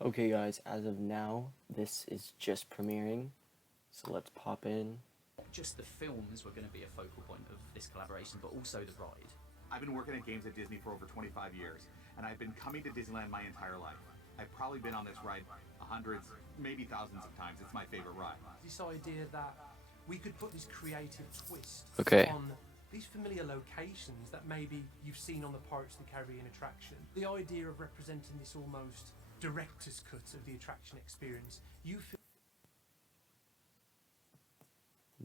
Okay guys, as of now, this is just premiering, so let's pop in. Just the films were going to be a focal point of this collaboration, but also the ride. I've been working at games at Disney for over 25 years, and I've been coming to Disneyland my entire life. I've probably been on this ride hundreds, maybe thousands of times. It's my favorite ride. This idea that we could put this creative twist on these familiar locations that maybe you've seen on the Pirates of the Caribbean attraction. The idea of representing this almost director's cut of the attraction experience. You feel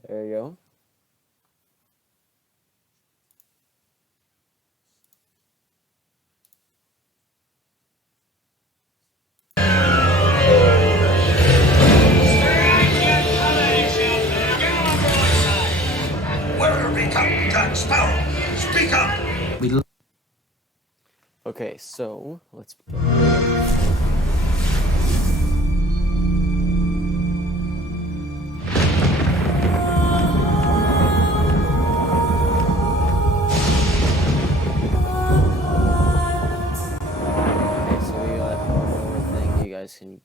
There you go. Where are we coming, Jack Sparrow? Speak up! Okay, so let's. Can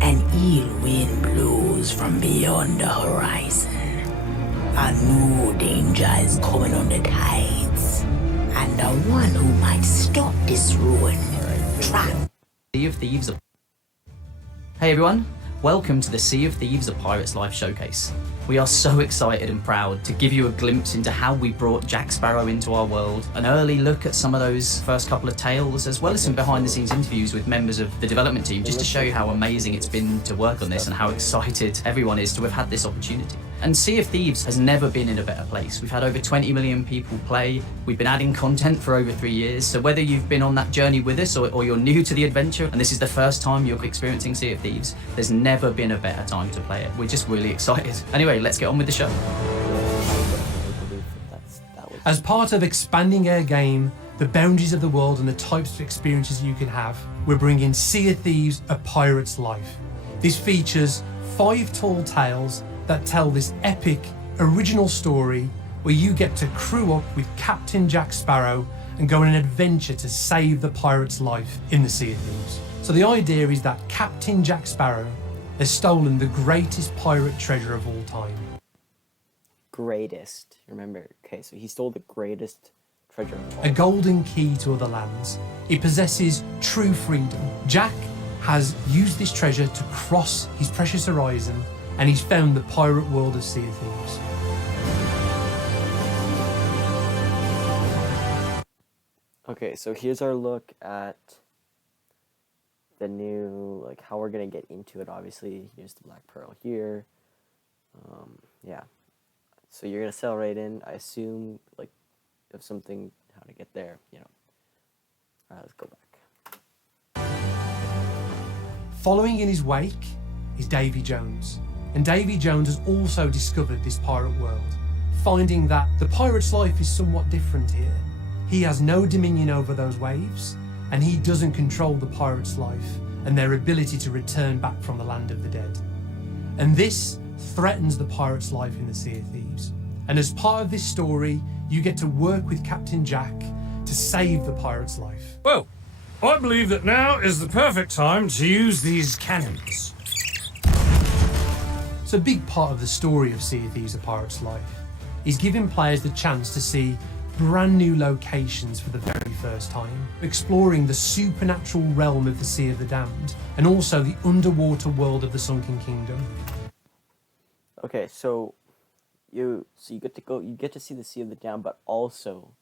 An ill wind blows from beyond the horizon. A new danger is coming on the tides. And the one who might stop this ruin, trap. Sea of Thieves. Hey everyone, welcome to the Sea of Thieves: A Pirate's Life showcase. We are so excited and proud to give you a glimpse into how we brought Jack Sparrow into our world, an early look at some of those first couple of tales, as well as some behind-the-scenes interviews with members of the development team, just to show you how amazing it's been to work on this and how excited everyone is to have had this opportunity. And Sea of Thieves has never been in a better place. We've had over 20 million people play. We've been adding content for over 3 years. So whether you've been on that journey with us or you're new to the adventure and this is the first time you're experiencing Sea of Thieves, there's never been a better time to play it. We're just really excited. Anyway, let's get on with the show. as part of expanding our game, the boundaries of the world and the types of experiences you can have, we're bringing Sea of Thieves: A Pirate's Life. This features 5 tall tales that tell this epic, original story where you get to crew up with Captain Jack Sparrow and go on an adventure to save the pirate's life in the Sea of Thieves. So the idea is that Captain Jack Sparrow has stolen the greatest pirate treasure of all time. Greatest. Remember, okay, so he stole the greatest treasure of all. A golden key to other lands. It possesses true freedom. Jack has used this treasure to cross his precious horizon, and he's found the pirate world of Sea of Thieves. Okay, so here's our look at the new, like, how we're gonna get into it. Obviously, here's the Black Pearl here. Yeah. So you're gonna sail right in. I assume, like, if something, how to get there, you know. All right, let's go back. Following in his wake is Davy Jones. And Davy Jones has also discovered this pirate world, finding that the pirate's life is somewhat different here. He has no dominion over those waves, and he doesn't control the pirate's life and their ability to return back from the land of the dead. And this threatens the pirate's life in the Sea of Thieves. And as part of this story, you get to work with Captain Jack to save the pirate's life. Well, I believe that now is the perfect time to use these cannons. So a big part of the story of Sea of Thieves: A Pirate's Life is giving players the chance to see brand new locations for the very first time, exploring the supernatural realm of the Sea of the Damned, and also the underwater world of the Sunken Kingdom. Okay, so you get to see the Sea of the Damned, but also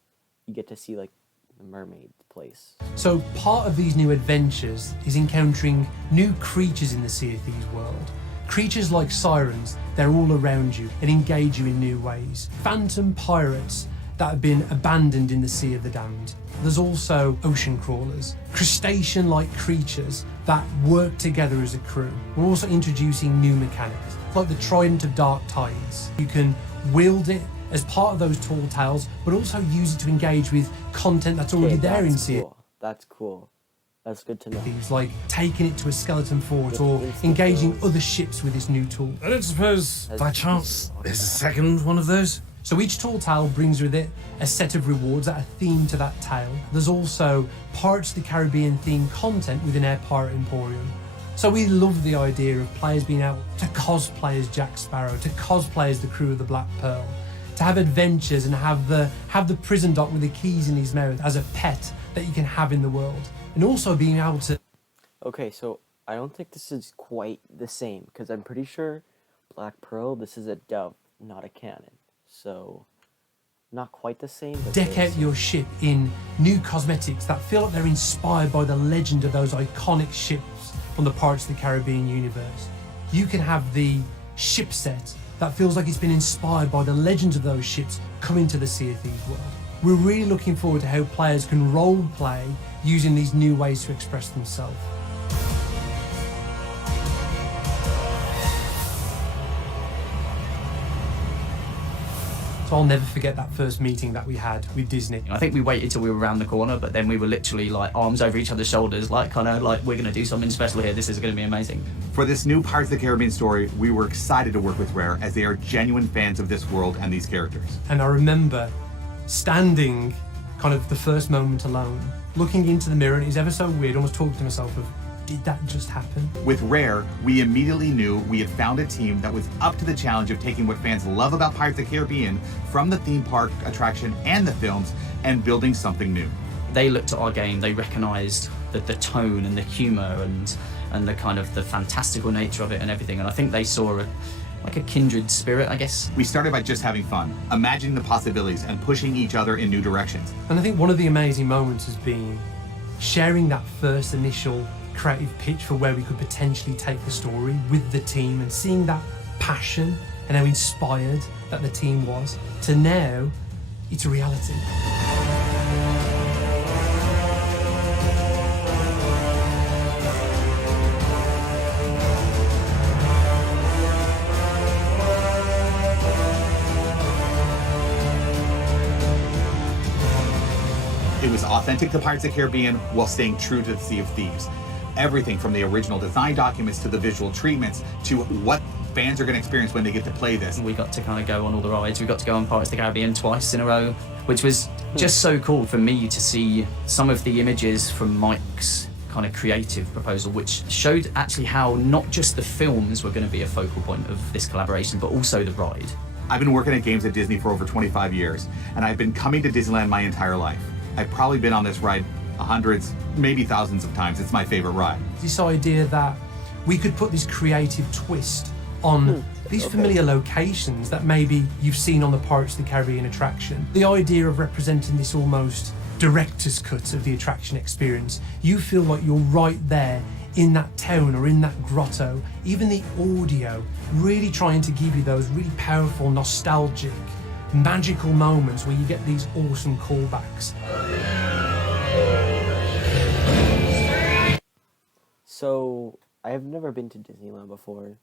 you get to see, like, the mermaid place. So part of these new adventures is encountering new creatures in the Sea of Thieves world. Creatures like sirens, they're all around you and engage you in new ways. Phantom pirates that have been abandoned in the Sea of the Damned. There's also ocean crawlers, crustacean-like creatures that work together as a crew. We're also introducing new mechanics, like the Trident of Dark Tides. You can wield it as part of those tall tales, but also use it to engage with content that's already there in Sea. Cool. That's cool. That's good to know. Things like taking it to a skeleton fort or engaging other ships with this new tool. I don't suppose, by chance, there's a second one of those? So each tall tale brings with it a set of rewards that are themed to that tale. There's also Pirates of the Caribbean themed content within our Pirate Emporium. So we love the idea of players being able to cosplay as Jack Sparrow, to cosplay as the crew of the Black Pearl, to have adventures and have the prison dock with the keys in his mouth as a pet that you can have in the world. And also being able to... Okay, so I don't think this is quite the same, because I'm pretty sure Black Pearl, this is a dove, not a cannon. So, not quite the same, but deck out your ship in new cosmetics that feel like they're inspired by the legend of those iconic ships from the Pirates of the Caribbean universe. You can have the ship set that feels like it's been inspired by the legends of those ships coming to the Sea of Thieves world. We're really looking forward to how players can role play using these new ways to express themselves. So I'll never forget that first meeting that we had with Disney. I think we waited till we were around the corner, but then we were literally like arms over each other's shoulders, like kind of like, we're going to do something special here. This is going to be amazing. For this new Pirates of the Caribbean story, we were excited to work with Rare as they are genuine fans of this world and these characters. And I remember standing kind of the first moment alone, looking into the mirror, and it was ever so weird, almost talking to myself of, did that just happen? With Rare, we immediately knew we had found a team that was up to the challenge of taking what fans love about Pirates of the Caribbean from the theme park attraction and the films and building something new. They looked at our game, they recognised the tone and the humour and the kind of the fantastical nature of it and everything, and I think they saw like a kindred spirit, I guess. We started by just having fun, imagining the possibilities and pushing each other in new directions. And I think one of the amazing moments has been sharing that first initial creative pitch for where we could potentially take the story with the team and seeing that passion and how inspired that the team was, to now it's a reality. It was authentic to Pirates of the Caribbean while staying true to the Sea of Thieves. Everything from the original design documents to the visual treatments to what fans are going to experience when they get to play this. We got to kind of go on all the rides. We got to go on Pirates of the Caribbean twice in a row, which was just so cool for me to see some of the images from Mike's kind of creative proposal, which showed actually how not just the films were going to be a focal point of this collaboration, but also the ride. I've been working at games at Disney for over 25 years, and I've been coming to Disneyland my entire life. I've probably been on this ride hundreds, maybe thousands of times. It's my favorite ride. This idea that we could put this creative twist on these familiar locations that maybe you've seen on the Pirates of the Caribbean attraction. The idea of representing this almost director's cut of the attraction experience. You feel like you're right there in that town or in that grotto. Even the audio really trying to give you those really powerful, nostalgic, magical moments where you get these awesome callbacks. So, I have never been to Disneyland before.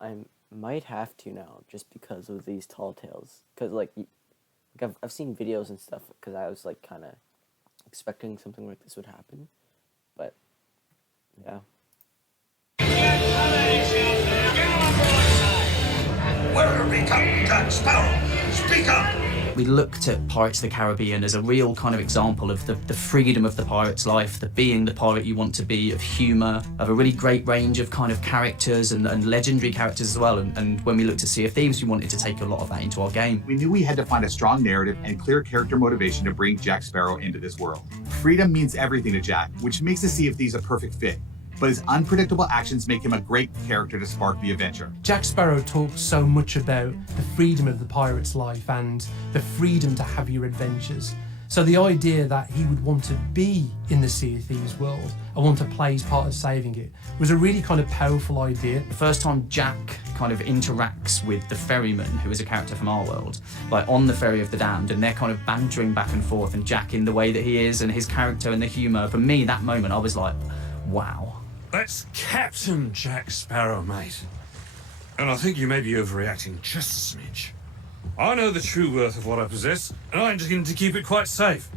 I might have to now, just because of these tall tales. Because, like I've seen videos and stuff, because I was, like, kind of expecting something like this would happen. But, yeah. Where are we come, Jack Sparrow? Speak up! We looked at Pirates of the Caribbean as a real kind of example of the freedom of the pirate's life, the being the pirate you want to be, of humour, of a really great range of kind of characters and legendary characters as well. And when we looked at Sea of Thieves, we wanted to take a lot of that into our game. We knew we had to find a strong narrative and clear character motivation to bring Jack Sparrow into this world. Freedom means everything to Jack, which makes the Sea of Thieves a perfect fit. But his unpredictable actions make him a great character to spark the adventure. Jack Sparrow talks so much about the freedom of the pirate's life and the freedom to have your adventures. So the idea that he would want to be in the Sea of Thieves world and want to play his part of saving it was a really kind of powerful idea. The first time Jack kind of interacts with the ferryman, who is a character from our world, like on the Ferry of the Damned, and they're kind of bantering back and forth, and Jack in the way that he is and his character and the humour, for me, that moment, I was like, wow. That's Captain Jack Sparrow, mate. And I think you may be overreacting just a smidge. I know the true worth of what I possess, and I intend to keep it quite safe.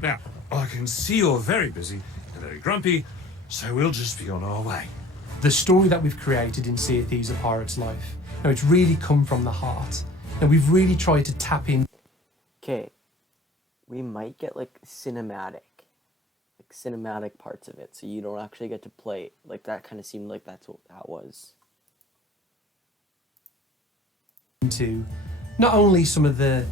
Now, I can see you're very busy and very grumpy, so we'll just be on our way. The story that we've created in Sea of Thieves: A Pirate's Life, now it's really come from the heart. Now we've really tried to tap in. Okay, we might get like cinematic parts of it, so you don't actually get to play. Like that kind of seemed like that's what that was. Into not only some of the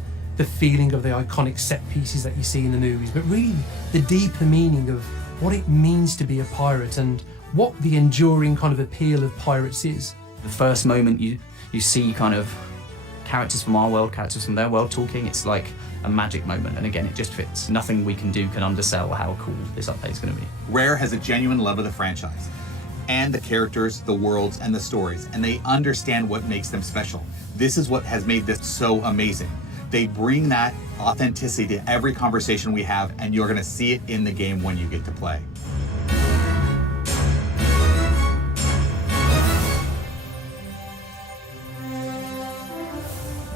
feeling of the iconic set pieces that you see in the movies, but really the deeper meaning of what it means to be a pirate and what the enduring kind of appeal of pirates is. The first moment you see kind of characters from our world, characters from their world talking, it's like a magic moment, and again, it just fits. Nothing we can do can undersell how cool this update is going to be. Rare has a genuine love of the franchise and the characters, the worlds, and the stories, and they understand what makes them special. This is what has made this so amazing. They bring that authenticity to every conversation we have, and you're going to see it in the game when you get to play.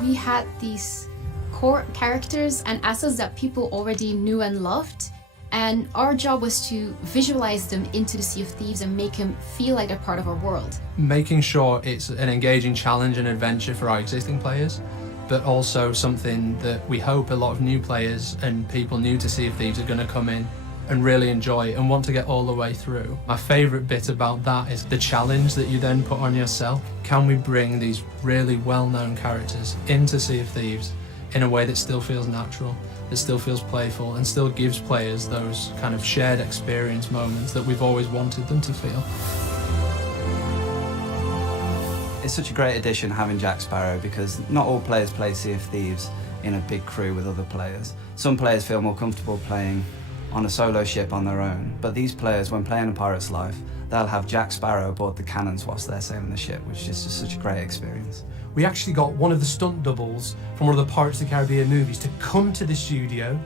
We had these core characters and assets that people already knew and loved, and our job was to visualize them into the Sea of Thieves and make them feel like they're part of our world. Making sure it's an engaging challenge and adventure for our existing players, but also something that we hope a lot of new players and people new to Sea of Thieves are going to come in and really enjoy and want to get all the way through. My favourite bit about that is the challenge that you then put on yourself. Can we bring these really well-known characters into Sea of Thieves in a way that still feels natural, that still feels playful, and still gives players those kind of shared experience moments that we've always wanted them to feel? It's such a great addition having Jack Sparrow, because not all players play Sea of Thieves in a big crew with other players. Some players feel more comfortable playing on a solo ship on their own, but these players, when playing a pirate's life, they'll have Jack Sparrow aboard the cannons whilst they're sailing the ship, which is just such a great experience. We actually got one of the stunt doubles from one of the Pirates of the Caribbean movies to come to the studio,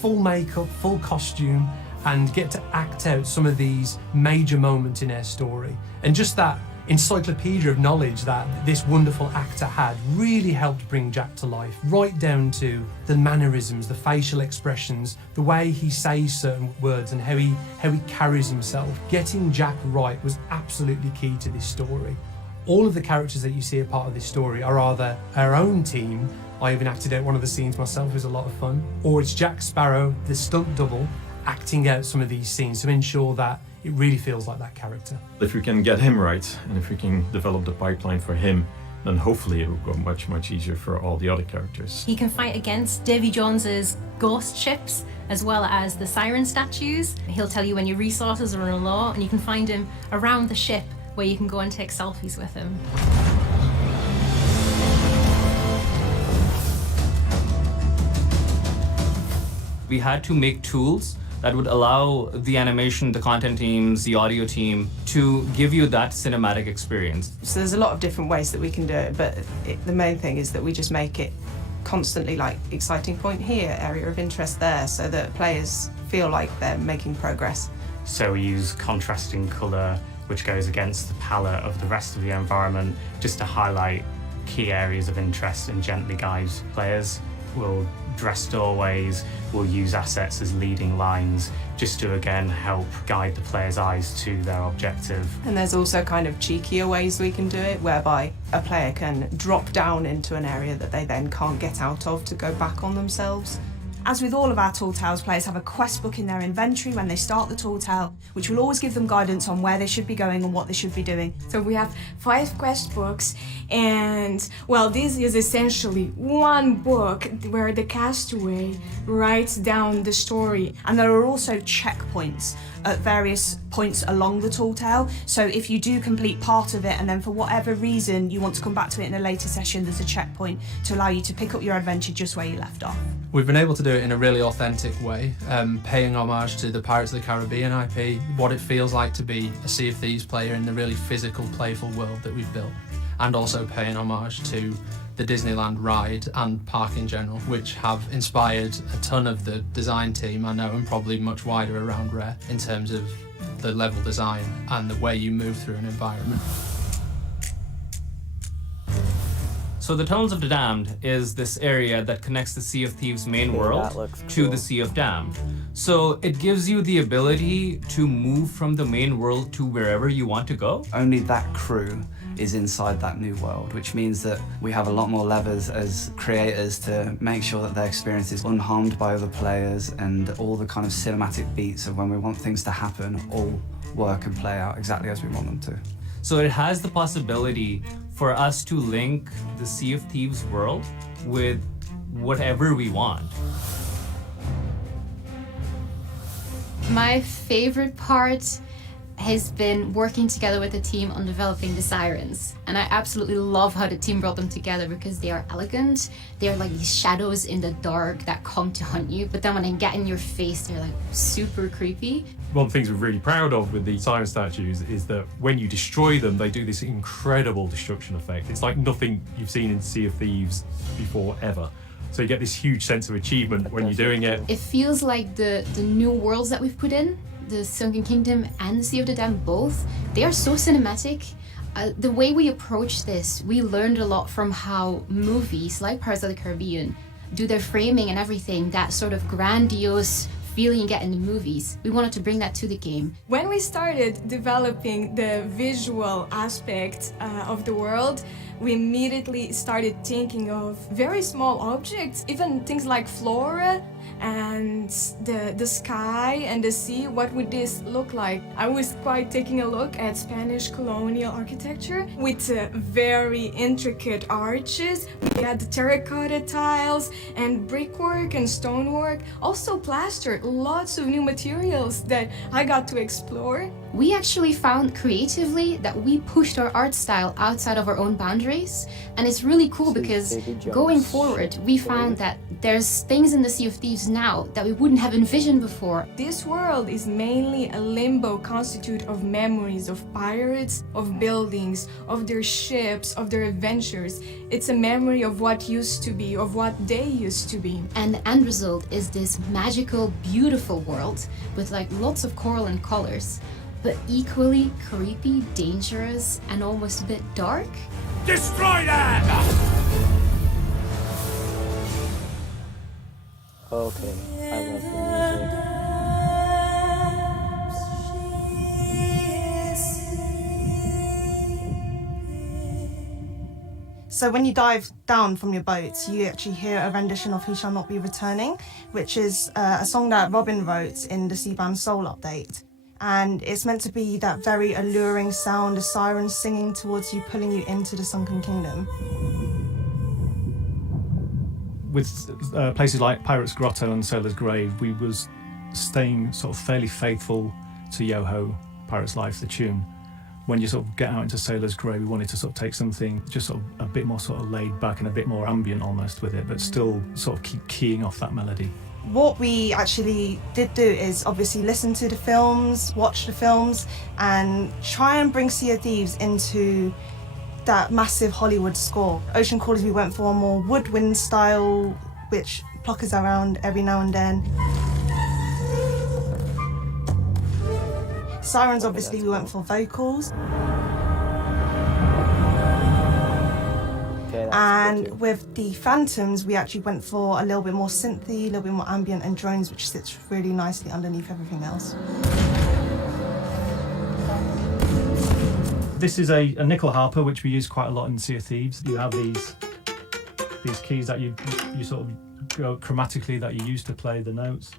full makeup, full costume, and get to act out some of these major moments in our story. And just that encyclopedia of knowledge that this wonderful actor had really helped bring Jack to life, right down to the mannerisms, the facial expressions, the way he says certain words and how he carries himself. Getting Jack right was absolutely key to this story. All of the characters that you see a part of this story are either our own team, I even acted out one of the scenes myself, it was a lot of fun, or it's Jack Sparrow, the stunt double, acting out some of these scenes to ensure that it really feels like that character. If we can get him right, and if we can develop the pipeline for him, then hopefully it will go much, much easier for all the other characters. He can fight against Davy Jones's ghost ships, as well as the siren statues. He'll tell you when your resources are in low, and you can find him around the ship where you can go and take selfies with him. We had to make tools that would allow the animation, the content teams, the audio team to give you that cinematic experience. So there's a lot of different ways that we can do it, but the main thing is that we just make it constantly like exciting point here, area of interest there, so that players feel like they're making progress. So we use contrasting colour, which goes against the palette of the rest of the environment, just to highlight key areas of interest and gently guide players. We'll dress doorways, we'll use assets as leading lines, just to again help guide the player's eyes to their objective. And there's also kind of cheekier ways we can do it, whereby a player can drop down into an area that they then can't get out of to go back on themselves. As with all of our Tall Tales, players have a quest book in their inventory when they start the Tall Tale, which will always give them guidance on where they should be going and what they should be doing. So we have 5 quest books, and well, this is essentially one book where the castaway writes down the story. And there are also checkpoints at various points along the Tall Tale. So if you do complete part of it and then for whatever reason you want to come back to it in a later session, there's a checkpoint to allow you to pick up your adventure just where you left off. We've been able to do it in a really authentic way, paying homage to the Pirates of the Caribbean IP, what it feels like to be a Sea of Thieves player in the really physical, playful world that we've built, and also paying homage to the Disneyland ride and park in general, which have inspired a ton of the design team, I know, and probably much wider around Rare in terms of the level design and the way you move through an environment. So the Tunnels of the Damned is this area that connects the Sea of Thieves main world to the Sea of Damned. So it gives you the ability to move from the main world to wherever you want to go. Only that crew is inside that new world, which means that we have a lot more levers as creators to make sure that their experience is unharmed by other players, and all the kind of cinematic beats of when we want things to happen all work and play out exactly as we want them to. So it has the possibility for us to link the Sea of Thieves world with whatever we want. My favorite part has been working together with the team on developing the sirens. And I absolutely love how the team brought them together because they are elegant. They are like these shadows in the dark that come to hunt you, but then when they get in your face, they're like super creepy. One of the things we're really proud of with the siren statues is that when you destroy them, they do this incredible destruction effect. It's like nothing you've seen in Sea of Thieves before ever. So you get this huge sense of achievement when you're doing it. It feels like the new worlds that we've put in, the Sunken Kingdom and the Sea of the Damned both, they are so cinematic. The way we approach this, we learned a lot from how movies like Pirates of the Caribbean do their framing and everything, that sort of grandiose feeling you get in the movies. We wanted to bring that to the game. When we started developing the visual aspect of the world, we immediately started thinking of very small objects, even things like flora and the sky and the sea. What would this look like? I was quite taking a look at Spanish colonial architecture with very intricate arches. We had the terracotta tiles and brickwork and stonework, also plastered, lots of new materials that I got to explore. We actually found creatively that we pushed our art style outside of our own boundaries, and it's really cool because going forward we found that there's things in the Sea of Thieves now that we wouldn't have envisioned before. This world is mainly a limbo constitute of memories of pirates, of buildings, of their ships, of their adventures. It's a memory of what used to be, of what they used to be. And the end result is this magical, beautiful world with like lots of coral and colors, but equally creepy, dangerous, and almost a bit dark. Destroy that! Okay, I love the music. So when you dive down from your boats, you actually hear a rendition of He Shall Not Be Returning, which is a song that Robin wrote in the C-Band Soul update. And it's meant to be that very alluring sound, a siren singing towards you, pulling you into the Sunken Kingdom. With places like Pirate's Grotto and Sailor's Grave, we was staying sort of fairly faithful to Yoho, Pirate's Life, the tune. When you sort of get out into Sailor's Grave, we wanted to sort of take something just sort of a bit more sort of laid back and a bit more ambient almost with it, but still sort of keep keying off that melody. What we actually did do is obviously listen to the films, watch the films, and try and bring Sea of Thieves into that massive Hollywood score. Ocean Callers, we went for a more woodwind style, which pluckers around every now and then. Sirens, obviously, we went for vocals. And with the Phantoms, we actually went for a little bit more synthy, a little bit more ambient, and drones, which sits really nicely underneath everything else. This is a nickel harper, which we use quite a lot in Sea of Thieves. You have these keys that you sort of go chromatically that you use to play the notes.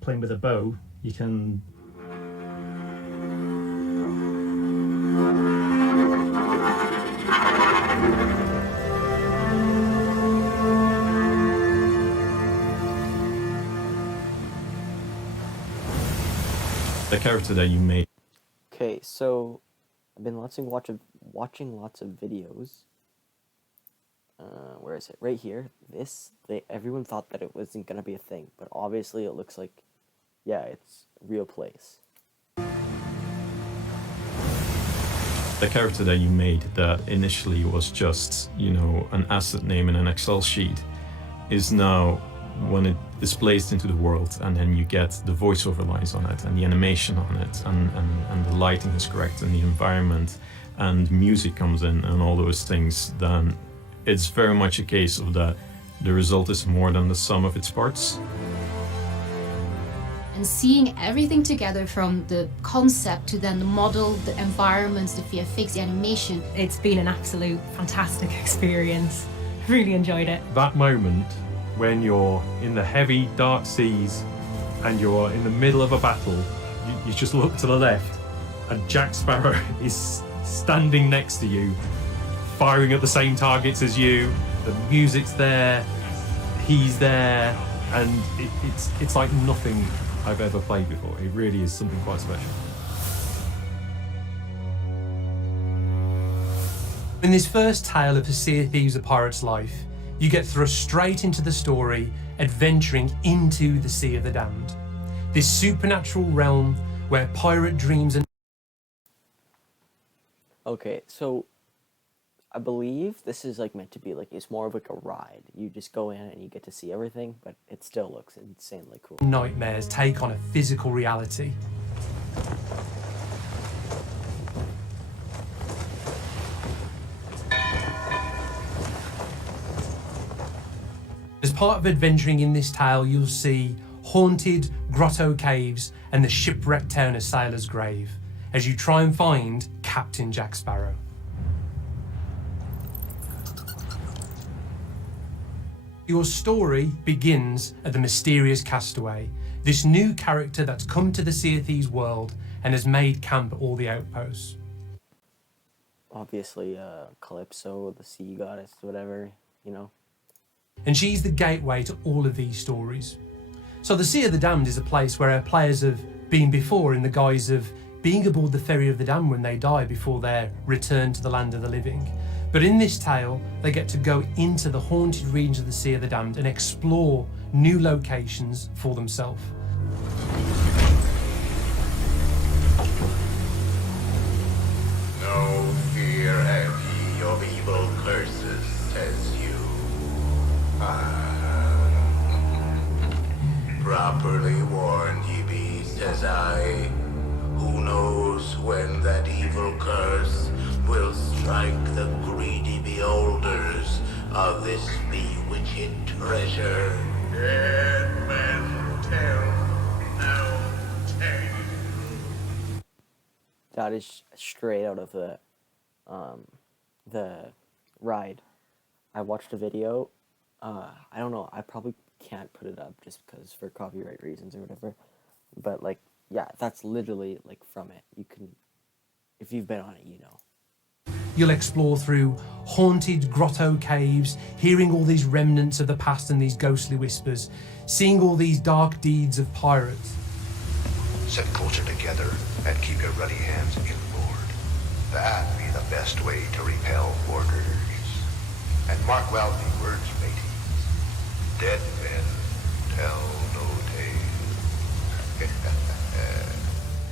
Playing with a bow, you can the character that you made. Okay, so I've been watching lots of videos. Where is it? Right here. Everyone thought that it wasn't gonna be a thing, but obviously it looks like, yeah, it's a real place. The character that you made that initially was just, an asset name in an Excel sheet is now, when it is placed into the world and then you get the voiceover lines on it and the animation on it and the lighting is correct and the environment and music comes in and all those things, then it's very much a case of that the result is more than the sum of its parts. And seeing everything together from the concept to then the model, the environments, the VFX, the animation. It's been an absolute fantastic experience. Really enjoyed it. That moment when you're in the heavy, dark seas and you're in the middle of a battle, you just look to the left and Jack Sparrow is standing next to you, firing at the same targets as you. The music's there, he's there, and it's like nothing I've ever played before. It really is something quite special. In this first tale of A Sea of Thieves: A Pirate's Life, you get thrust straight into the story, adventuring into the Sea of the Damned. This supernatural realm where pirate dreams and... Okay, so I believe this is like meant to be like, it's more of like a ride. You just go in and you get to see everything, but it still looks insanely cool. nightmares take on a physical reality. As part of adventuring in this tale, you'll see haunted grotto caves and the shipwrecked town of Sailor's Grave as you try and find Captain Jack Sparrow. Your story begins at the mysterious Castaway, this new character that's come to the Sea of Thieves world and has made camp at all the outposts. Obviously, Calypso, the sea goddess, whatever, you know. And she's the gateway to all of these stories. So the Sea of the Damned is a place where our players have been before in the guise of being aboard the Ferry of the Damned when they die before their return to the land of the living. But in this tale, they get to go into the haunted regions of the Sea of the Damned and explore new locations for themselves. No fear have ye of evil curses, says you. Properly warned ye be, says I. Who knows when that evil curse will strike the greedy beholders of this bewitched treasure. Dead men tell no tale. That is straight out of the ride. I watched a video. I don't know. I probably can't put it up just because for copyright reasons or whatever. But like, yeah, that's literally like from it. You can, if you've been on it, you know. You'll explore through haunted grotto caves, hearing all these remnants of the past and these ghostly whispers, seeing all these dark deeds of pirates. Sit closer together and keep your ruddy hands inboard. That be the best way to repel boarders. And mark well the words, mateys. Dead men tell no tale.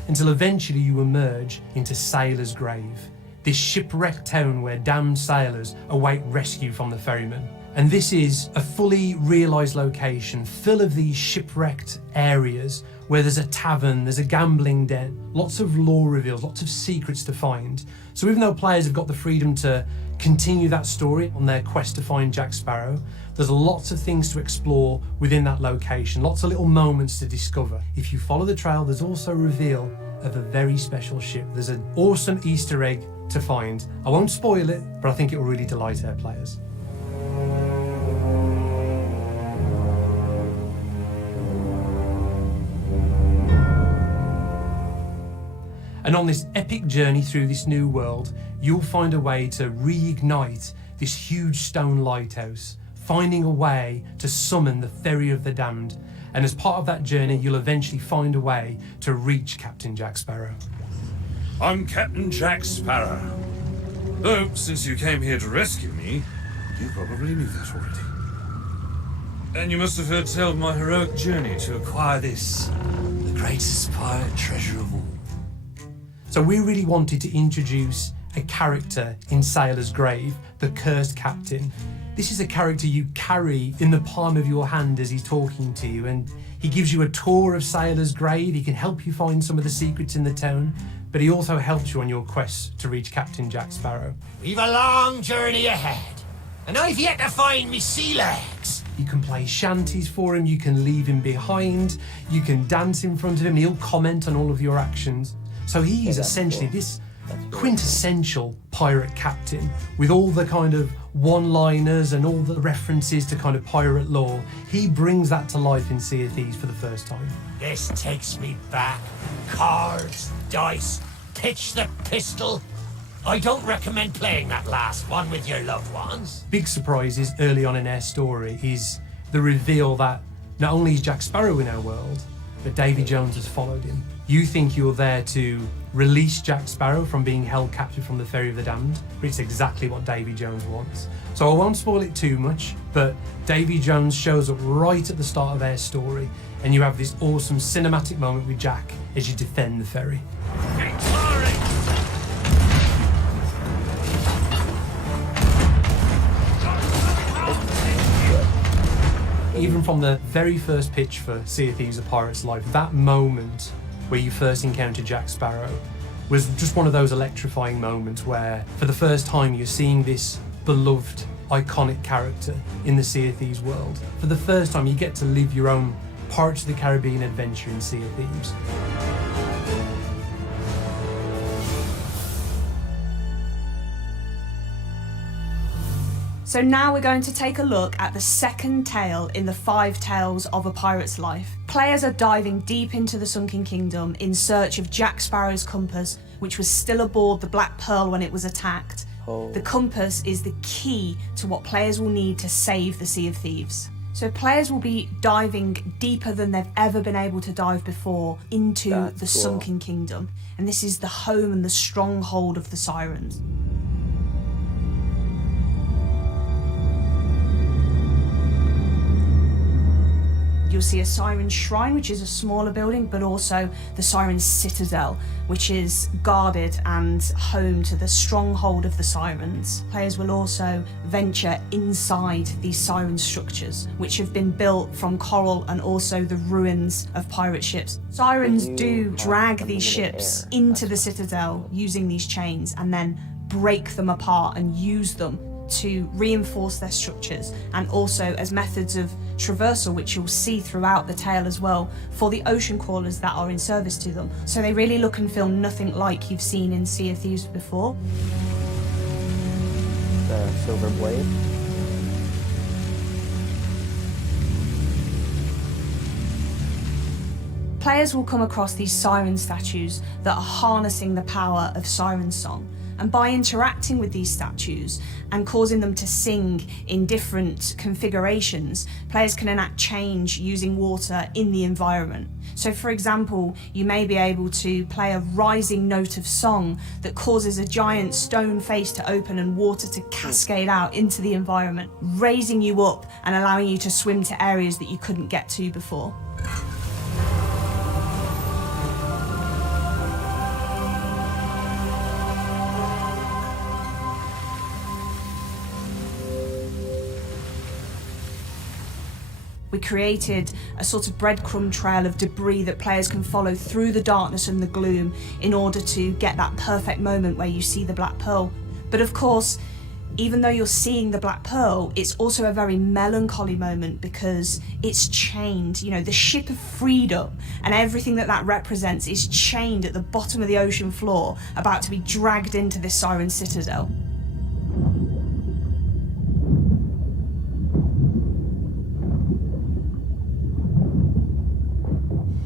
Until eventually you emerge into Sailor's Grave, this shipwrecked town where damned sailors await rescue from the ferryman. And this is a fully realised location full of these shipwrecked areas where there's a tavern, there's a gambling den, lots of lore reveals, lots of secrets to find. So even though players have got the freedom to continue that story on their quest to find Jack Sparrow, there's lots of things to explore within that location, lots of little moments to discover. If you follow the trail, there's also a reveal of a very special ship. There's an awesome Easter egg to find. I won't spoil it, but I think it will really delight our players. And on this epic journey through this new world, you'll find a way to reignite this huge stone lighthouse, finding a way to summon the Ferry of the Damned. And as part of that journey, you'll eventually find a way to reach Captain Jack Sparrow. I'm Captain Jack Sparrow. Though, since you came here to rescue me, you probably knew that already. And you must have heard tell of my heroic journey to acquire this, the greatest pirate treasure of all. So we really wanted to introduce a character in Sailor's Grave, the Cursed Captain. This is a character you carry in the palm of your hand as he's talking to you, and he gives you a tour of Sailor's Grave. He can help you find some of the secrets in the town, but he also helps you on your quest to reach Captain Jack Sparrow. We've a long journey ahead, and I've yet to find me sea legs. You can play shanties for him, you can leave him behind, you can dance in front of him, he'll comment on all of your actions. So he is essentially this quintessential pirate captain with all the kind of one-liners and all the references to kind of pirate lore. He brings that to life in Sea of Thieves for the first time. This takes me back. Cards, dice, pitch the pistol. I don't recommend playing that last one with your loved ones. Big surprises early on in our story is the reveal that not only is Jack Sparrow in our world, but Davy Jones has followed him. You think you're there to release Jack Sparrow from being held captive from the Ferry of the Damned, but it's exactly what Davy Jones wants. So I won't spoil it too much, but Davy Jones shows up right at the start of our story, and you have this awesome cinematic moment with Jack as you defend the ferry. Even from the very first pitch for Sea of Thieves: A Pirate's Life, that moment where you first encounter Jack Sparrow was just one of those electrifying moments where, for the first time, you're seeing this beloved, iconic character in the Sea of Thieves world. For the first time, you get to live your own Pirates of the Caribbean adventure in Sea of Thieves. So now we're going to take a look at the second tale in the 5 tales of a pirate's life. Players are diving deep into the Sunken Kingdom in search of Jack Sparrow's compass, which was still aboard the Black Pearl when it was attacked. The compass is the key to what players will need to save the Sea of Thieves. So players will be diving deeper than they've ever been able to dive before into the Sunken Kingdom. And this is the home and the stronghold of the Sirens. You'll see a Siren Shrine, which is a smaller building, but also the Siren Citadel, which is guarded and home to the stronghold of the Sirens. Players will also venture inside these Siren structures, which have been built from coral and also the ruins of pirate ships. Sirens do drag these ships into the Citadel using these chains and then break them apart and use them to reinforce their structures, and also as methods of traversal, which you'll see throughout the tale as well, for the ocean crawlers that are in service to them. So they really look and feel nothing like you've seen in Sea of Thieves before. The silver blade. Players will come across these siren statues that are harnessing the power of siren song. And by interacting with these statues and causing them to sing in different configurations, players can enact change using water in the environment. So for example, you may be able to play a rising note of song that causes a giant stone face to open and water to cascade out into the environment, raising you up and allowing you to swim to areas that you couldn't get to before. We created a sort of breadcrumb trail of debris that players can follow through the darkness and the gloom in order to get that perfect moment where you see the Black Pearl. But of course, even though you're seeing the Black Pearl, it's also a very melancholy moment because it's chained. You know, the ship of freedom and everything that that represents is chained at the bottom of the ocean floor, about to be dragged into this Siren Citadel.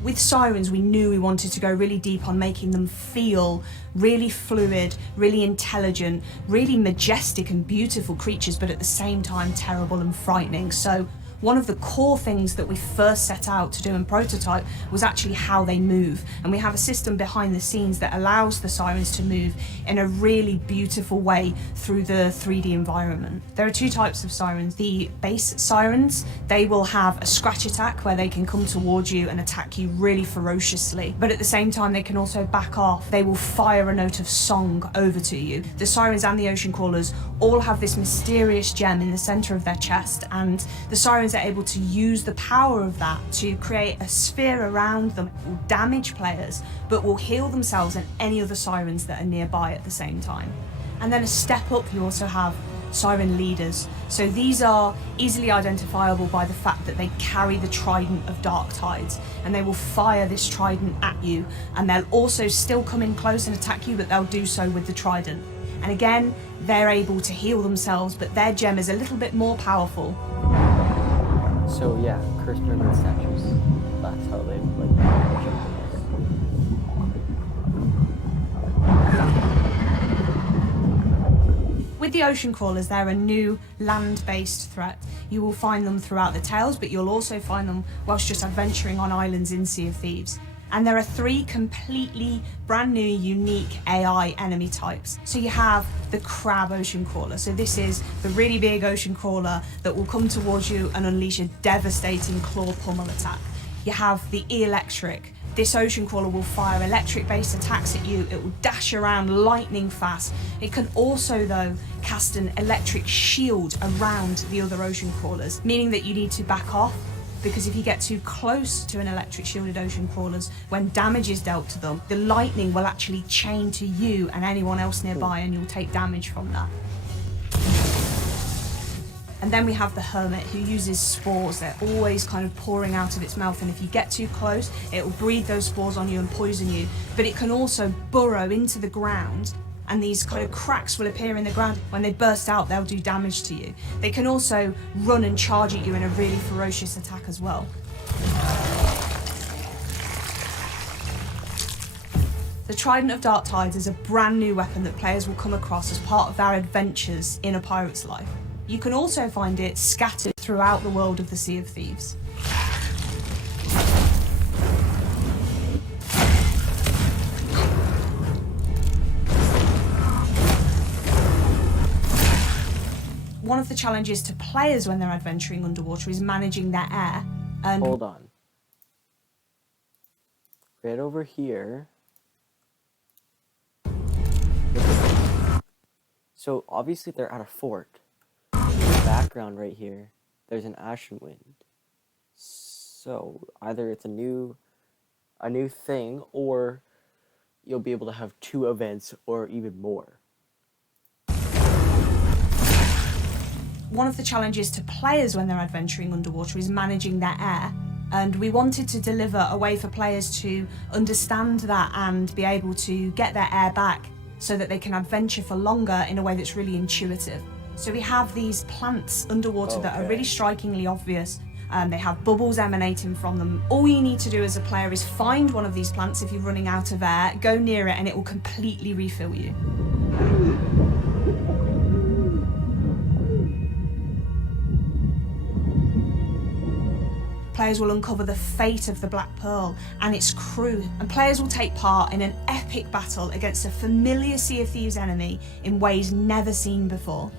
With Sirens, we knew we wanted to go really deep on making them feel really fluid, really intelligent, really majestic and beautiful creatures, but at the same time terrible and frightening. So one of the core things that we first set out to do in prototype was actually how they move. And we have a system behind the scenes that allows the Sirens to move in a really beautiful way through the 3D environment. There are 2 types of Sirens. The base Sirens, they will have a scratch attack where they can come towards you and attack you really ferociously. But at the same time, they can also back off. They will fire a note of song over to you. The Sirens and the Ocean Crawlers all have this mysterious gem in the center of their chest, and the Sirens are able to use the power of that to create a sphere around them that will damage players, but will heal themselves and any other Sirens that are nearby at the same time. And then a step up, you also have siren leaders. So these are easily identifiable by the fact that they carry the trident of dark tides, and they will fire this trident at you, and they'll also still come in close and attack you, but they'll do so with the trident. And again, they're able to heal themselves, but their gem is a little bit more powerful. So yeah, cursed mermaid statues. That's how they like. With the ocean crawlers, they're a new land-based threat. You will find them throughout the Tales, but you'll also find them whilst just adventuring on islands in Sea of Thieves. And there are 3 completely brand new, unique AI enemy types. So you have the crab ocean crawler. So this is the really big ocean crawler that will come towards you and unleash a devastating claw pummel attack. You have the electric. This ocean crawler will fire electric-based attacks at you. It will dash around lightning fast. It can also, though, cast an electric shield around the other ocean crawlers, meaning that you need to back off, because if you get too close to an electric shielded ocean crawlers, when damage is dealt to them, the lightning will actually chain to you and anyone else nearby, and you'll take damage from that. And then we have the hermit, who uses spores. They're always kind of pouring out of its mouth, and if you get too close, it will breathe those spores on you and poison you. But it can also burrow into the ground, and these kind of cracks will appear in the ground. When they burst out, they'll do damage to you. They can also run and charge at you in a really ferocious attack as well. The Trident of Dark Tides is a brand new weapon that players will come across as part of their adventures in a pirate's life. You can also find it scattered throughout the world of the Sea of Thieves. One of the challenges to players when they're adventuring underwater is managing their air. And hold on. Right over here. So obviously they're at a fort. In the background right here, there's an ashen wind. So either it's a new thing, or you'll be able to have 2 events or even more. One of the challenges to players when they're adventuring underwater is managing their air. And we wanted to deliver a way for players to understand that and be able to get their air back so that they can adventure for longer in a way that's really intuitive. So we have these plants underwater that are really strikingly obvious. They have bubbles emanating from them. All you need to do as a player is find one of these plants if you're running out of air, go near it, and it will completely refill you. Players will uncover the fate of the Black Pearl and its crew, and players will take part in an epic battle against a familiar Sea of Thieves enemy in ways never seen before.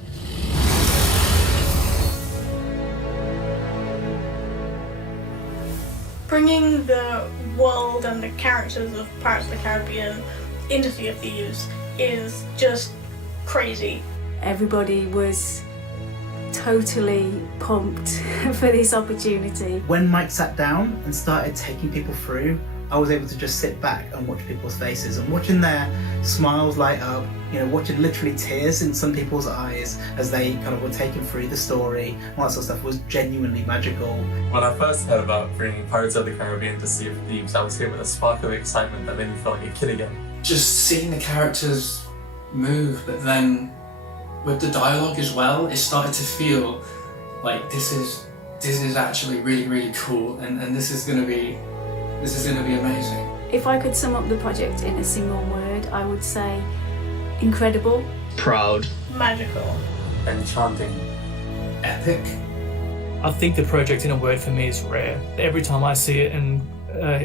Bringing the world and the characters of Pirates of the Caribbean into Sea of Thieves is just crazy. Everybody was totally pumped for this opportunity. When Mike sat down and started taking people through, I was able to just sit back and watch people's faces and watching their smiles light up, you know, watching literally tears in some people's eyes as they kind of were taken through the story, all that sort of stuff was genuinely magical. When I first heard about bringing Pirates of the Caribbean to Sea of Thieves, I was hit with a spark of excitement and then you feel like a kid again. Just seeing the characters move, but then with the dialogue as well, it started to feel like this is actually really, really cool, and this is gonna be amazing. If I could sum up the project in a single word, I would say incredible, proud, magical, enchanting, epic. I think the project in a word for me is rare. Every time I see it and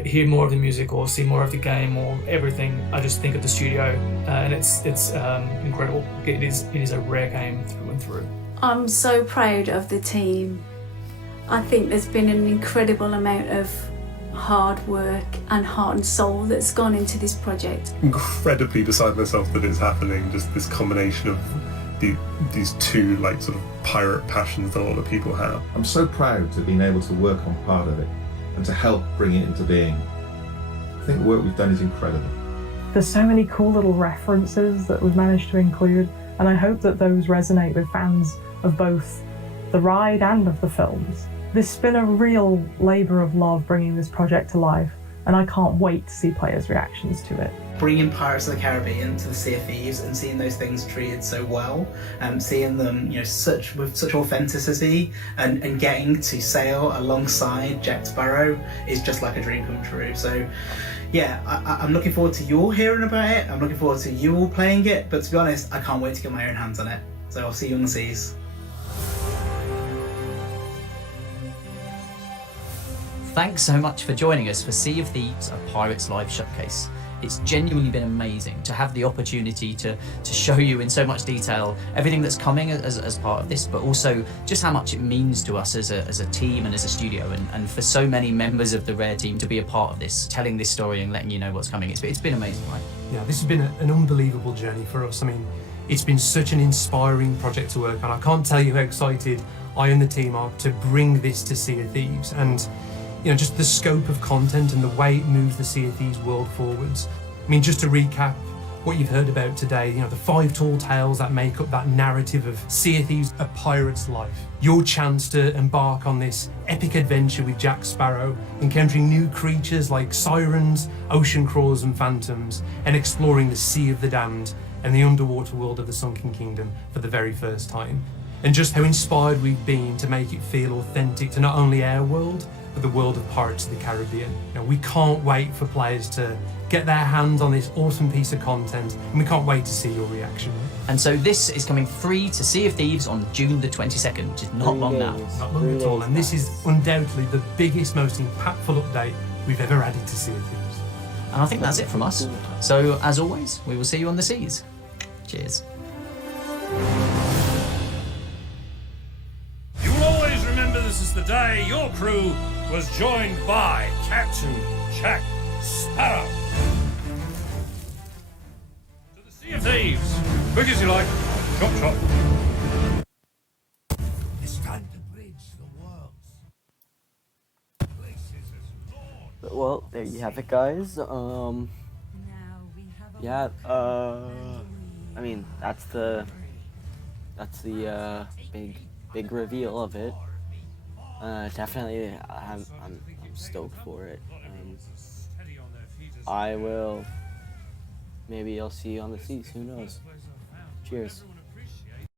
hear more of the music or see more of the game or everything, I just think of the studio, and it's incredible. It is a rare game through and through. I'm so proud of the team. I think there's been an incredible amount of hard work and heart and soul that's gone into this project. Incredibly beside myself that it's happening, just this combination of these two like sort of pirate passions that a lot of people have. I'm so proud to have been able to work on part of it and to help bring it into being. I think the work we've done is incredible. There's so many cool little references that we've managed to include. and I hope that those resonate with fans of both the ride and of the films. This has been a real labour of love bringing this project to life, and I can't wait to see players' reactions to it. Bringing Pirates of the Caribbean to the Sea of Thieves and seeing those things treated so well, seeing them, with such authenticity, and getting to sail alongside Jack Sparrow is just like a dream come true. So, yeah, I'm looking forward to you all hearing about it. I'm looking forward to you all playing it. But to be honest, I can't wait to get my own hands on it. So I'll see you on the seas. Thanks so much for joining us for Sea of Thieves, a Pirates Live showcase. It's genuinely been amazing to have the opportunity to show you in so much detail everything that's coming as part of this, but also just how much it means to us as a team and as a studio, and for so many members of the Rare team to be a part of this, telling this story and letting you know what's coming. It's been amazing, right? Yeah, this has been an unbelievable journey for us. I mean, it's been such an inspiring project to work on. I can't tell you how excited I and the team are to bring this to Sea of Thieves, and just the scope of content and the way it moves the Sea of Thieves world forwards. I mean, just to recap what you've heard about today, the 5 tall tales that make up that narrative of Sea of Thieves, a pirate's life. Your chance to embark on this epic adventure with Jack Sparrow, encountering new creatures like sirens, ocean crawlers and phantoms, and exploring the Sea of the Damned and the underwater world of the Sunken Kingdom for the very first time. And just how inspired we've been to make it feel authentic to not only our world, but the world of Pirates of the Caribbean. We can't wait for players to get their hands on this awesome piece of content, and we can't wait to see your reaction. And so this is coming free to Sea of Thieves on June the 22nd, which is not long now. Not long at all, and this is undoubtedly the biggest, most impactful update we've ever added to Sea of Thieves. And I think that's it from us. So, as always, we will see you on the seas. Cheers. You will always remember this is the day your crew was joined by Captain Jack Sparrow. To the Sea of Thieves. Quick as you like. Chop, chop. It's time to bridge the worlds. Well, there you have it, guys. Yeah. I mean, that's the big reveal of it. Definitely, I'm stoked for it. Maybe I'll see you on the seas. Who knows? Cheers.